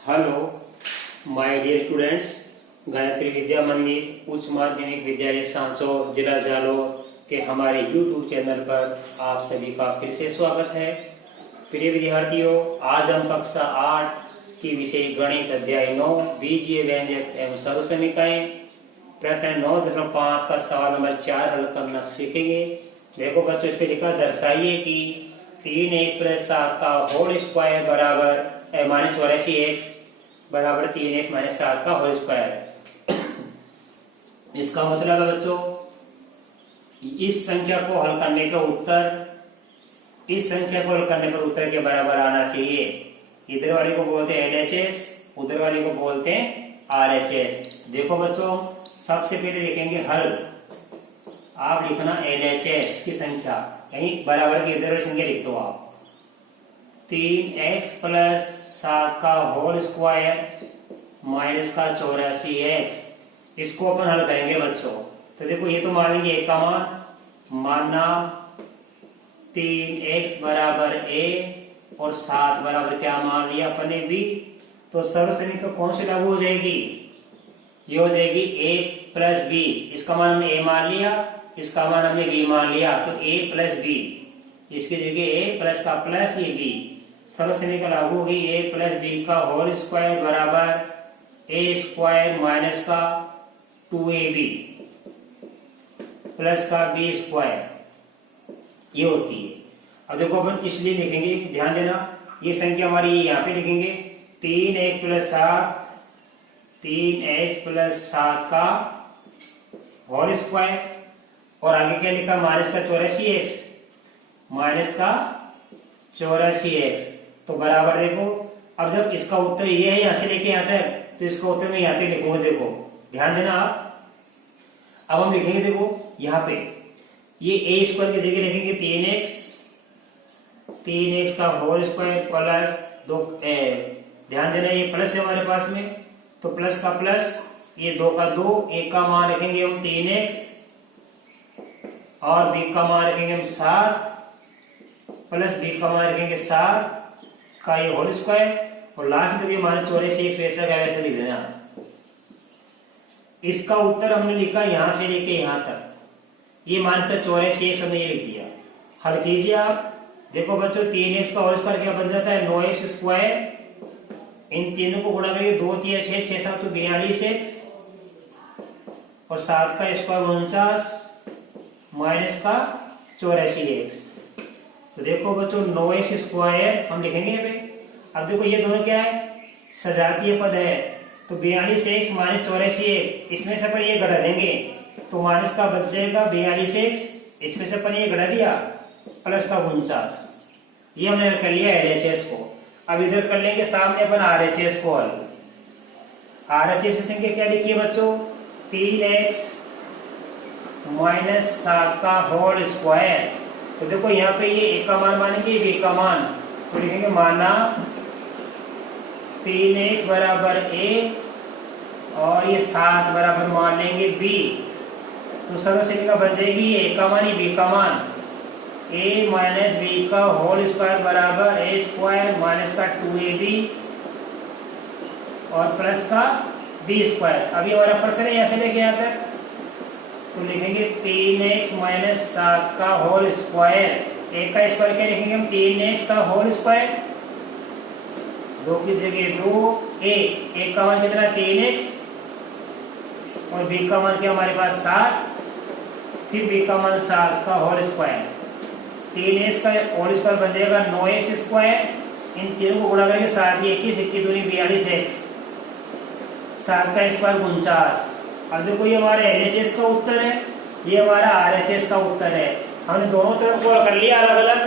Hello my dear students, Gayatri Vidya Mandir उच्च माध्यमिक विद्यालय सांचौर जिला जालोर के हमारे यूट्यूब चैनल पर आप सभी का फिर से स्वागत है। प्रिय विद्यार्थियों, आज हम कक्षा 8 की विषय गणित अध्याय 9 बीजीय व्यंजक एवं सर्वसमीकाएं प्रश्न 9.5 का सवाल नंबर 4 हल करना सीखेंगे। देखो बच्चों, इस पे लिखा दर्शाइए कि 3x + 7 का होल स्क्वायर बराबर -84x बराबर 3x - 7 का होल स्क्वायर। इसका मतलब है बच्चों, इस संख्या को हल करने का उत्तर इस संख्या को हल करने पर उत्तर के बराबर आना चाहिए। इधर वाले को बोलते हैं LHS, उधर वाले को बोलते हैं RHS। देखो बच्चों, सबसे पहले लिखेंगे हल। आप लिखना LHS की संख्या, यानी बराबर की इधर वाली संख्या लिख दो आप। 3x + 7 का होल स्क्वायर माइनस का 84x, इसको अपन हल करेंगे बच्चों। तो देखो, ये तो मान लेंगे a का मान, मानना 3x बराबर a और 7 बराबर क्या मान लिया अपन ने b। तो सर्वसमीकरण तो कौन सी लागू हो जाएगी? ये हो जाएगी a + b। इसका मान हमने a मान लिया, इसका मान हमने b मान लिया, तो a + b, इसकी जगह a प्लस का प्लस ये b। सर्वसमीकरण लागू होगी a + b का होल स्क्वायर बराबर a² माइनस का 2ab प्लस का b², ये होती है। अब देखो, अपन इसलिए लिखेंगे, ध्यान देना, ये संख्या हमारी यहाँ पे लिखेंगे 3x + 7 का होल स्क्वायर, और आगे क्या लिखा? माइनस का 84x। तो बराबर देखो, अब जब इसका उत्तर ये है यहाँ से लेके आता है, तो इसका उत्तर मैं यहाँ पे लिखूंगा। देखो ध्यान देना आप। अब हम लिखेंगे, देखो यहाँ पे ये a² की जगह लिखेंगे 3x का होल स्क्वायर प्लस 2। ध्यान देना, ये प्लस है हमारे पास में, तो प्लस का प्लस, ये 2 का 2, a का मान रखेंगे हम 3x और b का मान रखेंगे हम 7 प्लस b का मान रखेंगे 7 का ये होल स्क्वायर, और लास्ट में -84x वैसा का वैसा लिख देना। इसका उत्तर हमने लिखा यहां से लेके यहां तक, ये -84x हमने ये लिख दिया। हल कीजिए आप। देखो बच्चों, 3x का होल स्क्वायर क्या बन जाता है? 9x²। इन तीनों को गुणा करके 2 3 6 6 7 तो 42x, और 7 का स्क्वायर 49 माइनस का 84x। तो देखो बच्चों, 9x² हम लिखेंगे यहाँ पे। अब देखो, ये दोनों क्या है? सजातीय पद है, तो 42x माइनस 84x, इसमें से अपन ये घटा देंगे, तो माइनस का बच जाएगा 42x, इसमें से अपन ये घटा दिया, प्लस का 49। ये हमने कर लिया LHS को। अब इधर कर लेंगे सामने अपन RHS को हल। RHS की संख्या क्या लिखी है बच्चों? 3x - 7 का होल स्क्वायर। तो देखो, यहाँ पे ये a का मान मानेंगे, b का मान, तो लिखेंगे माना 3x बराबर a और ये 7 बराबर मान लेंगे b। तो सर्वसमीकरण बन जाएगी a का मान, b का मान, a - b का होल स्क्वायर बराबर a² माइनस का 2ab और प्लस का b²। अभी हमारा प्रश्न है यहाँ से लेके आता है, तो लिखेंगे 3x - 7 का होल स्क्वायर। a का स्क्वायर क्या लिखेंगे हम? 3x का होल स्क्वायर, 2 की जगह 2a का मान कितना? 3x, और b का मान क्या हमारे पास? 7, फिर b का मान 7 का होल स्क्वायर। 3x का होल स्क्वायर बन जाएगा 9x²। इन तीनों को गुणा करके 7 21 21 दूनी 42x, 7 का स्क्वायर 49। अब देखो, ये हमारा LHS का उत्तर है, ये हमारा RHS का उत्तर है। हमने दोनों तरफ को कर लिया अलग अलग।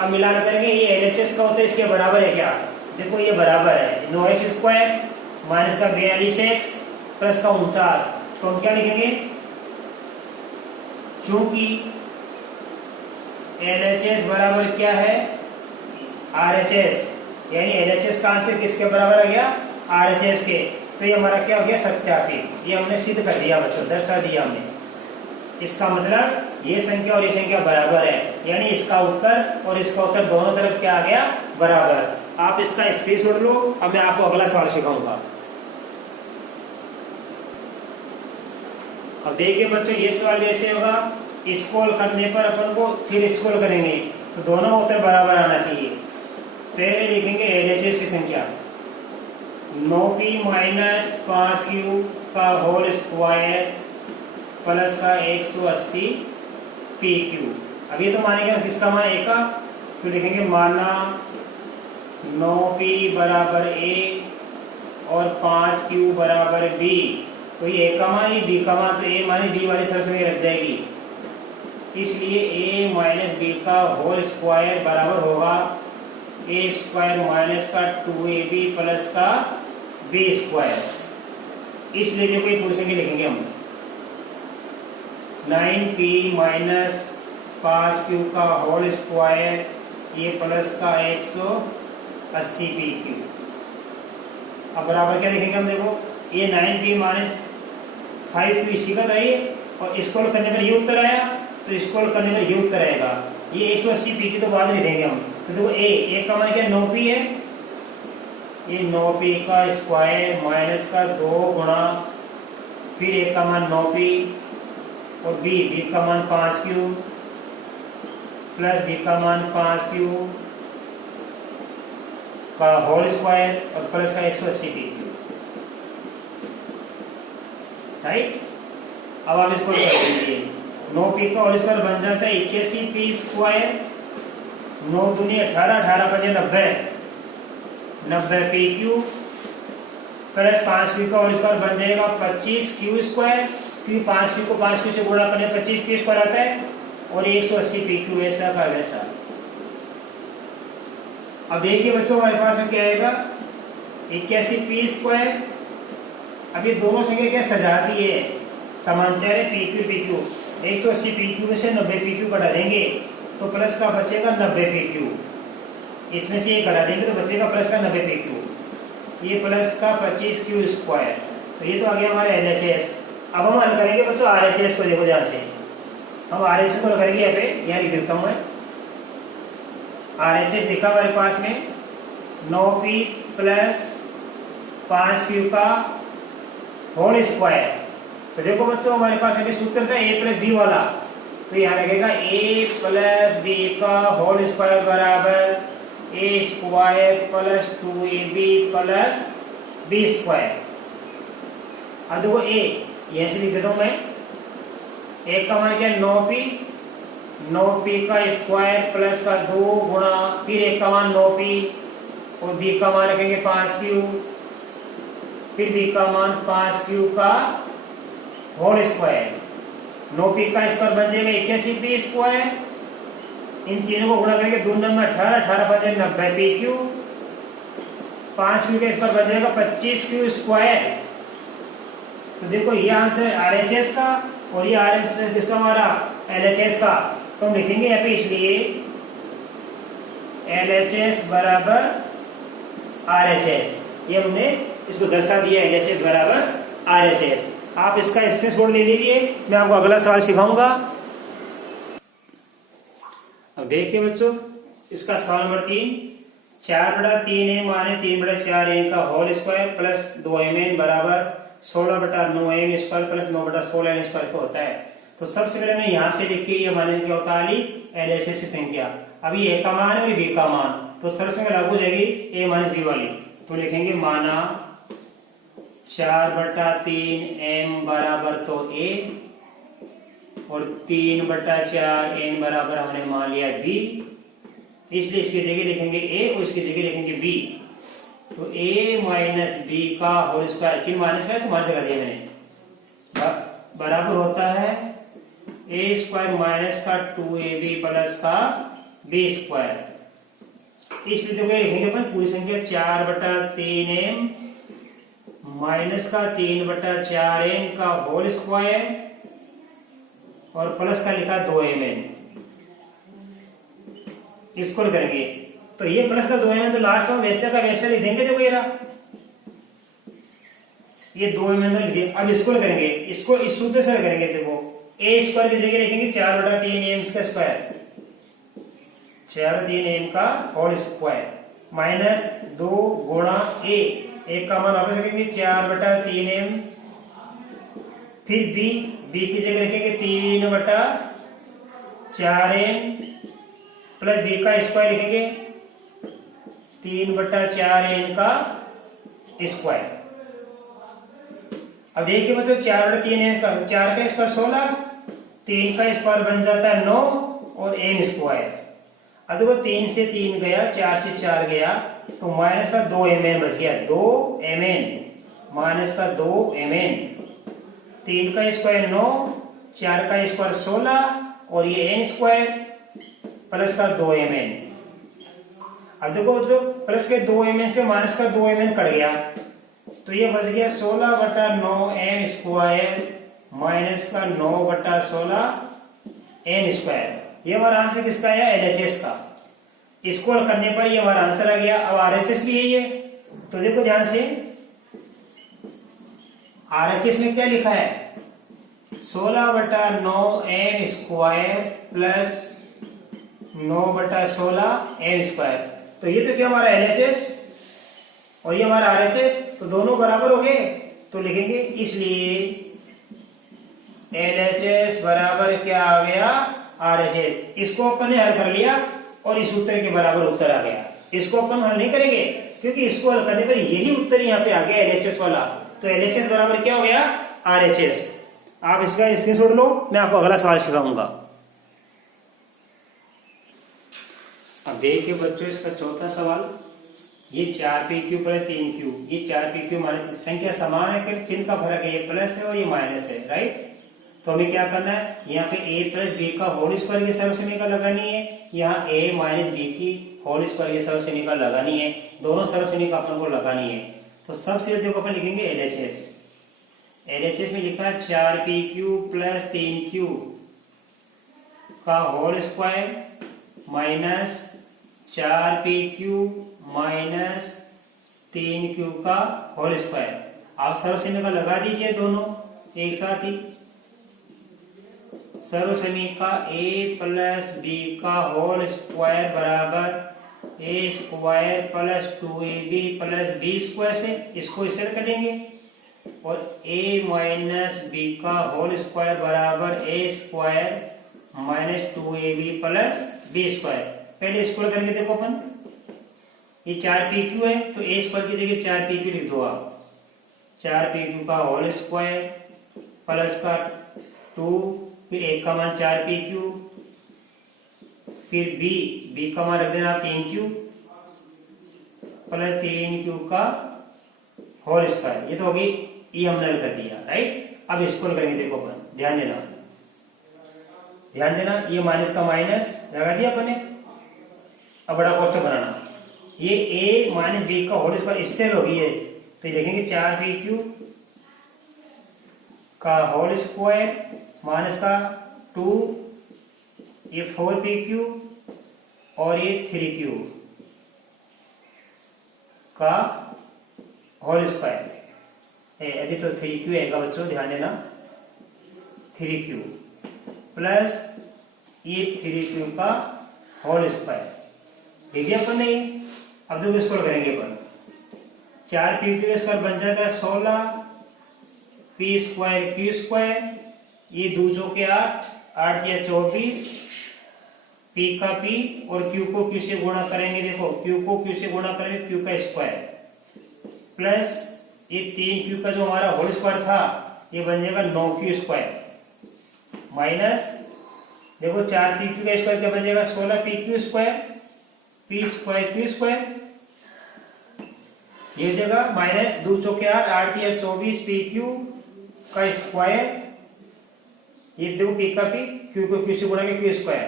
अब मिलान करेंगे, ये LHS का उत्तर इसके बराबर है क्या? देखो, ये बराबर है 9x² माइनस का 42x प्लस का 49। तो हम क्या लिखेंगे? चूंकि LHS बराबर क्या है? RHS, यानी LHS का आंसर किसके बराबर आ गया? RHS के। तो ये हमारा क्या हो गया? सत्यापित। ये हमने सिद्ध कर दिया बच्चों, दर्शा दिया हमने। इसका मतलब ये संख्या और ये संख्या बराबर है, यानी इसका उत्तर और इसका उत्तर दोनों तरफ क्या आ गया? बराबर। आप इसका स्क्रीनशॉट लो। अब मैं आपको अगला सवाल सिखाऊंगा। अब देखिए बच्चों, ये सवाल कैसे होगा, स्क्रॉल करने पर अपन को फिर स्क्रॉल करेंगे तो दोनों उत्तर बराबर आना चाहिए। पहले लिखेंगे LHS की संख्या 9p माइनस 5q का होल स्क्वायर प्लस का 180 PQ। अब ये तो मानेंगे किसका मान A का, तो लिखेंगे माना 9p बराबर A और 5q बराबर B। तो ये A का मान, ये B का मान, तो A माने B वाली सरस में रख जाएगी, इसलिए A माइनस B का होल स्क्वायर बराबर होगा A स्क्वायर माइनस का 2AB प्लस का B स्क्वायर। इसलिए देखो ये पूरी संख्या लिखेंगे हम 9p माइनस 5q का होल स्क्वायर ये प्लस का 180 PQ। अब बराबर क्या लिखेंगे हम, देखो ये 9p माइनस 5q इसी का था ये, और स्क्रॉल करने पर ये उत्तर आया, तो स्क्रॉल करने पर ये उत्तर आएगा। ये 180 PQ तो बाद में देंगे हम। तो देखो A का मान क्या 9p है, ये 9p का स्क्वायर माइनस का 2 गुणा फिर A का मान 9p और B का मान 5q प्लस B का मान 5q का होल स्क्वायर और प्लस का 180 PQ। राइट। अब आप इसको कर दीजिए, 9p का होल स्क्वायर बन जाता है 81p स्क्वायर, 9 दूनी 18, 18 पंजे 90, 90PQ प्लस 5p का होल स्क्वायर बन जाएगा 25q स्क्वायर, क्योंकि 5q को 5q से गुणा करने 25p स्क्वायर आता है, और 180 PQ वैसा का वैसा। अब देखिए बच्चों, हमारे पास में क्या आएगा 81p स्क्वायर। अब ये दोनों संख्या क्या सजाती है, समांतर है, PQ PQ। 180 PQ में से 90 PQ घटा देंगे तो प्लस का बचेगा 90 PQ, इसमें से ये घटा देंगे तो बचेगा प्लस का 90 PQ, ये प्लस का 25q स्क्वायर। तो ये तो आ गया हमारे LHS। अब हम हल करेंगे बच्चों RHS को। देखो ध्यान से, हम RHS को हल करेंगे। यहाँ पे यहाँ लिख देता हूँ मैं, RHS लिखा हमारे पास में 9p प्लस 5q का होल स्क्वायर। तो देखो बच्चों, हमारे पास अभी सूत्र था A प्लस B वाला, तो यहाँ लगेगा A प्लस B का होल स्क्वायर बराबर A square plus 2AB plus B square. अब देखो A यहीं से लिख देता हूँ मैं, A का मान क्या है 9p, 9p का स्क्वायर प्लस का 2 गुणा फिर A का मान 9p और B का मान रखेंगे 5q, फिर B का मान 5q का होल स्क्वायर। 9p का स्क्वायर बन जाएगा 81p स्क्वायर, इन तीनों को गुणा करेंगे 2 में 18, 18 बन जाएगा 90PQ, 5q का स्क्वायर बन जाएगा 25q स्क्वायर। तो देखो ये आंसर है RHS का, और ये आंसर किसका हमारा LHS का। तो हम लिखेंगे यहाँ पे, इसलिए LHS बराबर RHS, ये हमने इसको दर्शा दिया, LHS बराबर RHS। आप इसका स्क्रीनशॉट ले लीजिए, मैं आपको अगला सवाल सिखाऊंगा। अब देखिए बच्चों, इसका सवाल नंबर 3, 4/3m माने 3/4m का होल स्क्वायर प्लस 2mn बराबर 16/9m square plus 9/16n square का होता है। तो सबसे पहले मैं यहाँ से लिख के ये माने क्या होता है LHS की संख्या। अभी A का मान है और B का मान, तो सरस में लागू हो जाएगी A माइनस B वाली। तो लिखेंगे माना 4/3m बराबर तो A और 3/4n बराबर हमने मान लिया B, इसलिए इसकी जगह लिखेंगे A और इसकी जगह लिखेंगे B। तो A माइनस B का होल स्क्वायर, किन माइनस का है तो माइनस लगा दिया मैंने, बराबर होता है A स्क्वायर माइनस का 2AB प्लस का B स्क्वायर। इसलिए तो लिखेंगे अपन पूरी संख्या 4/3m माइनस का 3/4n का होल स्क्वायर और प्लस का लिखा 2mn। इसको करेंगे तो ये प्लस का 2mn, तो लास्ट में वैसे का वैसे लिख देंगे। देखो ये 2mn तो लिखे। अब इसको करेंगे, इसको इस सूत्र से करेंगे। देखो A स्क्वायर की जगह लिखेंगे 4/3m का स्क्वायर, 4/3m का होल स्क्वायर माइनस 2 गुणा ए, एक का मान वापस रखेंगे 4/3m, फिर बी की जगह रखेंगे 3/4m प्लस बी का स्क्वायर लिखेंगे 3/4n का स्क्वायर। अब देखिए मतलब 4/3n का 4 का स्क्वायर 16, 3 का स्क्वायर बन जाता है 9 और n स्क्वायर। अब देखो 3 से 3 गया, 4 से 4 गया, तो माइनस का 2mn बच गया, 2mn माइनस का 2mn। 3 का स्क्वायर 9, 4 का स्क्वायर 16 और ये n स्क्वायर प्लस का 2mn। अब देखो मतलब प्लस के 2mn से माइनस का 2mn कट गया, तो ये बच गया 16/9m स्क्वायर माइनस का 9/16 n स्क्वायर। ये हमारा आंसर किसका आया? LHS का। इसको हल करने पर ये हमारा आंसर आ गया। अब RHS भी यही है, तो देखो ध्यान से, RHS में क्या लिखा है? 16/9m square plus 9/16 n square. तो ये तो क्या हमारा LHS और ये हमारा RHS, तो दोनों बराबर हो गए, तो लिखेंगे इसलिए LHS बराबर क्या आ गया? RHS। इसको अपन ने हल कर लिया और इस उत्तर के बराबर उत्तर आ गया। इसको अपन हल नहीं करेंगे क्योंकि इसको हल करने पर यही उत्तर यहाँ पे आ गया LHS वाला, तो LHS बराबर क्या हो गया? RHS। आप इसका स्क्रीनशॉट लो, मैं आपको अगला सवाल सिखाऊंगा। अब देखिए बच्चों इसका चौथा सवाल, ये 4pq प्लस 3q, ये 4pq माने संख्या समान है, चिन्ह का फर्क है, ये प्लस है और ये माइनस है, राइट। तो हमें क्या करना है, यहाँ पे a प्लस बी का होल स्क्वायर की सर्वसैनिका लगानी है, यहाँ a माइनस बी की होल स्क्वायर की सर्वसैनिका लगानी है, दोनों सर्वसैनिका अपन को लगानी है। तो सबसे देखो अपन लिखेंगे LHS। LHS में लिखा है 4pq प्लस 3q का whole square minus 4pq minus 3q का होल स्क्वायर। आप सर्वसैनिका लगा दीजिए दोनों एक साथ ही। सर्वसैनिका a प्लस बी का होल स्क्वायर बराबर a square plus 2ab plus B square से इसको इसे कर लेंगे, और a माइनस बी का होल स्क्वायर बराबर a square minus 2ab plus B square. पहले स्क्वायर करके देखो अपन, ये 4pq है तो a स्क्वायर की जगह 4pq लिख दो आप। 4pq का होल स्क्वायर प्लस का 2, फिर एक का मान 4pq, फिर b का मान रख देना आप 3q प्लस 3q का होल स्क्वायर। ये तो होगी, ये हमने हल कर दिया, राइट। अब इसको करेंगे, देखो अपन ध्यान देना, ये माइनस का माइनस लगा दिया अपन ने। अब बड़ा कोष्ठक बनाना, ये a माइनस बी का होल स्क्वायर इससे होगी है, तो लिखेंगे 4pq का होल स्क्वायर माइनस का 2, ये 4pq और ये 3q का होल स्क्वायर। अभी तो 3q आएगा बच्चों, ध्यान देना, 3q प्लस ये 3q का होल स्क्वायर लिख दिया अपन ने। अब देखो इसको करेंगे अपन, 4pq का स्क्वायर बन जाता है 16 p स्क्वायर q स्क्वायर, ये 2 चौके 8, 8 या 24, p का p और q को q से गुणा करेंगे, देखो q को q से गुणा करेंगे q का स्क्वायर, प्लस ये 3q का जो हमारा होल स्क्वायर था ये बन जाएगा 9q स्क्वायर, माइनस देखो 4pq का स्क्वायर क्या बन जाएगा 16pq square, p square q square, ये जगह माइनस 2 चौके 8, 8 या 24 pq का स्क्वायर, ये देखो p का p, q को q से गुणा q स्क्वायर,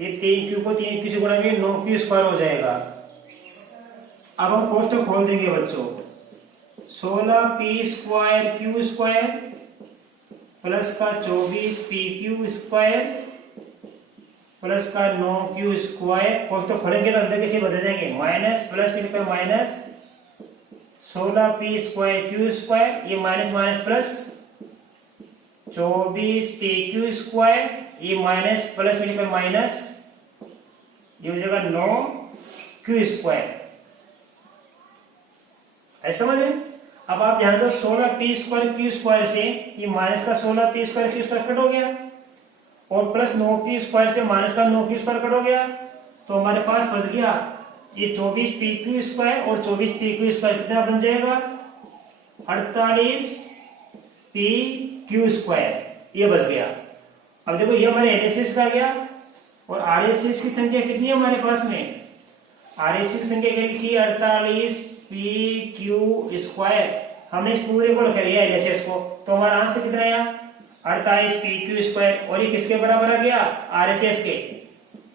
ये 3q को 3q से गुणा 9q स्क्वायर हो जाएगा। अब हम कोष्ठक खोल देंगे बच्चों, 16p square q square plus का 24pq स्क्वायर प्लस का 9q स्क्वायर, कोष्ठक खोलेंगे तो अंदर के चीज बदल जाएंगे, माइनस प्लस फिर minus 16p square q square, ये minus minus plus 24pq square, ये माइनस प्लस मिलकर माइनस, ये हो जाएगा 9q स्क्वायर। ऐसा समझ में? अब आप ध्यान दो 16p स्क्वायर क्यू स्क्वायर से ये माइनस का 16p square Q square cut हो गया और प्लस 9p स्क्वायर से माइनस का 9q स्क्वायर कट हो गया, तो हमारे पास बच गया ये 24pq स्क्वायर और 24pq स्क्वायर कितना बन जाएगा 48pq स्क्वायर, ये बच गया। अब देखो ये हमारे LHS का गया और RHS की संख्या कितनी है हमारे पास में, RHS की संख्या क्या लिखी 48pq स्क्वायर, हमने इस पूरे को लिख लिया LHS को, तो हमारा आंसर कितना आया 48pq स्क्वायर और ये किसके बराबर आ गया RHS के,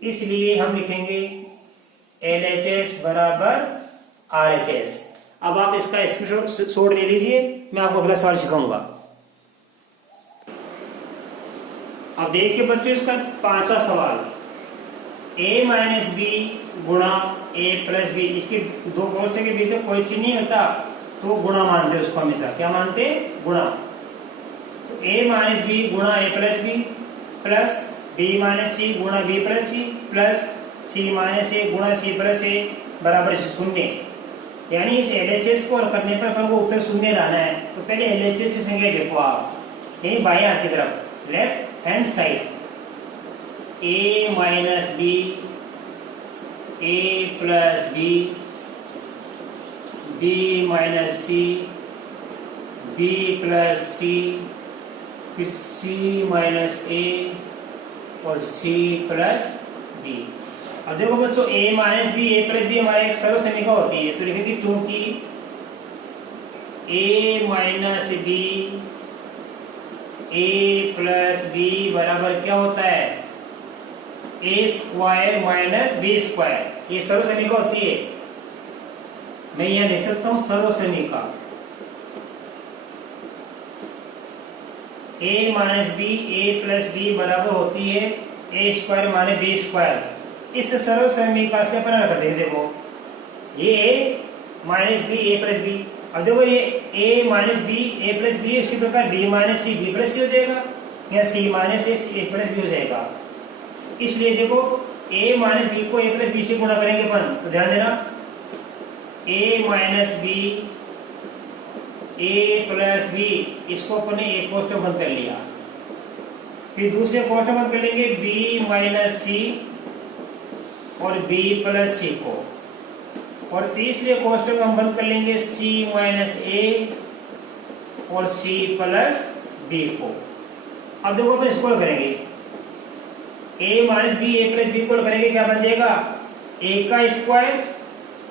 इसलिए हम लिखेंगे LHS बराबर RHS। अब आप इसका स्क्रीनशॉट ले लीजिए, मैं आपको अगला सवाल सिखाऊंगा। अब देखिए बच्चों इसका 5वां सवाल, a माइनस बी गुणा a प्लस बी, इसके दो कोष्ठक के बीच में कोई चीज नहीं होता तो गुणा मानते हैं उसको, हमेशा क्या मानते हैं गुणा। तो a माइनस बी गुणा a plus B plus b minus C गुणा b plus C plus c minus A गुणा c प्लस ए बराबर 0। यानी इस LHS को हल करने पर अपन को उत्तर 0 लाना है। तो पहले LHS की संख्या लिखो आप, यानी बाएं हाथ की तरफ left hand side, a minus B a plus B b minus C b plus C फिर c माइनस ए और c प्लस बी। अब देखो बच्चों a minus B a plus B हमारे एक सर्व समीकरण होती है, तो लिखेंगे चूंकि a minus B a plus B बराबर क्या होता है a square minus B square, ये सर्व समीकरण होती है। मैं यह लिख सकता हूं सर्व समीकरण a minus B a plus B बराबर होती है a square minus B square. इस सर्व समीकरण से अपन कर देंगे, देखो ये a minus B a plus B, अब देखो ये a minus B a plus B, इसी प्रकार b minus C b plus C हो जाएगा या c minus A a plus B हो जाएगा। इसलिए देखो a माइनस बी को a प्लस बी से गुणा करेंगे अपन, तो ध्यान देना a minus B a plus B, इसको अपन ने एक कोष्ठक बंद कर लिया, फिर दूसरे कोष्ठक बंद कर लेंगे b माइनस सी और b प्लस सी को, और तीसरे कोष्ठक हम बंद कर लेंगे c माइनस ए और c प्लस बी को। अब देखो अपन इसको करेंगे a minus B a plus B को करेंगे, क्या बन जाएगा a का स्क्वायर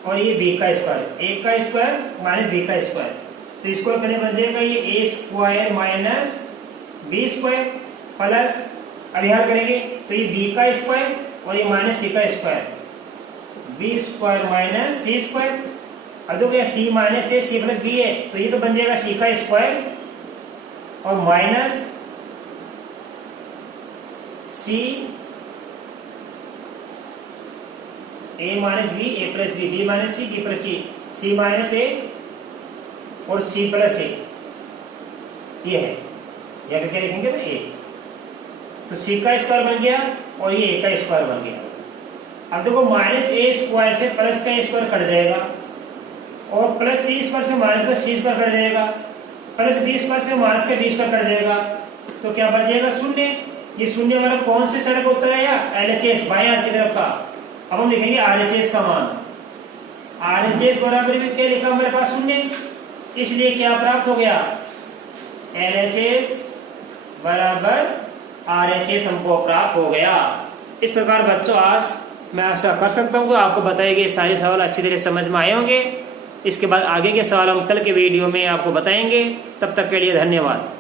और ये b का स्क्वायर, a का स्क्वायर माइनस b का स्क्वायर, तो इसको करने बन जाएगा ये a square minus b square plus, अब यहाँ करेंगे तो ये b का स्क्वायर और ये माइनस c का square, b square minus c square. अब देखो c माइनस ए c प्लस बी है, तो ये तो बन जाएगा c का स्क्वायर और minus c a minus B a plus B, b minus C b plus C, c minus A और c प्लस ए, ये है, या क्या लिखेंगे ना a, तो c का स्क्वायर बन गया और ये a का स्क्वायर बन गया। अब देखो माइनस ए स्क्वायर से प्लस का स्क्वायर कट जाएगा और प्लस सी स्क्वायर से माइनस का सी स्क्वायर कट जाएगा, प्लस बी स्क्वायर से माइनस का बी स्क्वायर कट जाएगा, तो क्या बन जाएगा 0। ये 0 वाला कौन से सरल का उत्तर आया LHS बाएं हाथ की तरफ का। अब हम लिखेंगे RHS का मान, RHS बराबर में क्या लिखा हमारे पास 0, इसलिए क्या प्राप्त हो गया LHS बराबर RHS हमको प्राप्त हो गया। इस प्रकार बच्चों आज मैं आशा कर सकता हूँ कि आपको बताए गए सारे सवाल अच्छी तरह समझ में आए होंगे। इसके बाद आगे के सवाल हम कल के वीडियो में आपको बताएंगे। तब तक के लिए धन्यवाद।